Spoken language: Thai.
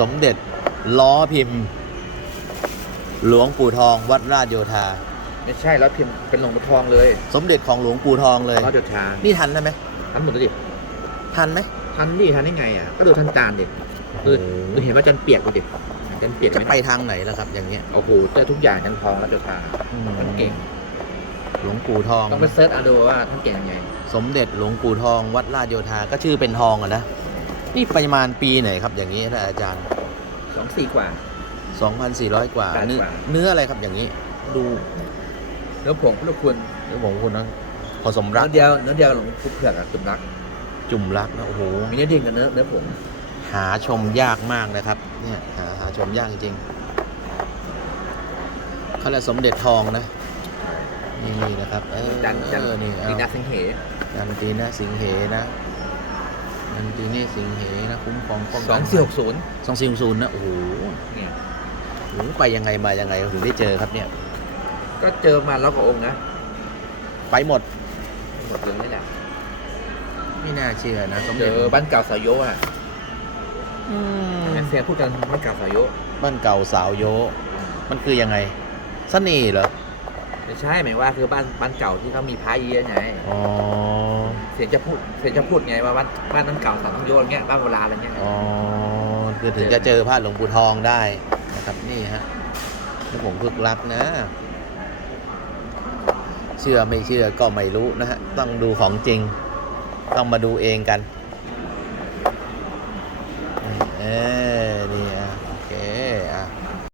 สมเด็จล้อพิมพ์ หลวงปู่ทองวัดราชโยธา ไม่ใช่แล้วพิมพ์เป็นหลวงปู่ทองเลยสมเด็จของหลวงปู่ทองเลยพระเดือดชานี่ทันได้ไหมทันหมดเลยดิทันไหมทันดิทันได้ไงอะก็ดูทันจานดิคือโอ้โหคือเห็นว่าจันเปียกดูดิจันเปียกจะไหมไปทางไหนล่ะครับ อย่างเงี้ยโอ้โหเจอทุกอย่างจันทองแล้วเดือดชาอืมท่านเก่งหลวงปู่ทอง ต้องไปเซิร์ชเอาดูว่าท่านเก่งยังไง สมเด็จหลวงปู่ทองวัดราชโยธาก็ชื่อเป็นทองอะนะ นี่ประมาณปีไหนครับอย่างนี้ท่านอาจารย์ สองสี่กว่า 2,400 กว่าแปดเนื้อกว่า เนื้ออะไรครับอย่างนี้ ดูเนื้อผงลูกคุณเนื้อผมคุณนะผสมรัเนื้กอเดียวเนื้อเดียวหลวงปู่เผือกอะตุ่มรักจุ่มรักนะโอ้โห มีเนื้อเดียวกับเนื้อเนื้อผงหาชมยากมากนะครับ เนี่ยหาหาชมยากจริงเขาเรียกสมเด็จทองนะนี่นี่นะครับเออจันจันเออนี่ดีเอานาสิงเหจันตีนะสิงเหนะ จันตีนี่สิงเหนะคุ้มครองป้องสกัอนงสี่หกศูนย์สองสี่หกศูนย์นะโอ้โหเนี่ยโอ้โหไปยังไงมายังไงถึงได้เจอครับเนี่ย ก็เจอมาแล้วก็องค์นะไปหมดหมดเลยนี่แหละไม่น่าเชื่อนะสมเจเด็จอบ้านเก่าสายโยอะอืมเสียงพูดกันบ้านเก่าสายโยบ้านเก่าสาวโยมันคือยังไงเสน่ห์เหรอไม่ใช่หมายว่าคือบ้านบ้านเก่าที่เขามีพระเยอะไงอ๋อเสียงจะพูดเสียงจะพูดไงว่าบ้านบ้านนั้นเก่าสามต้องโยนเงี้ยบ้านโบราณอะไรเงี้ย อ๋อคือถึงจะเจอพระหลวงปู่ทองได้นะครับนี่ฮะนี่ผมพึกรักนะ เชื่อไม่เชื่อก็ไม่รู้นะฮะ ต้องดูของจริง ต้องมาดูเองกัน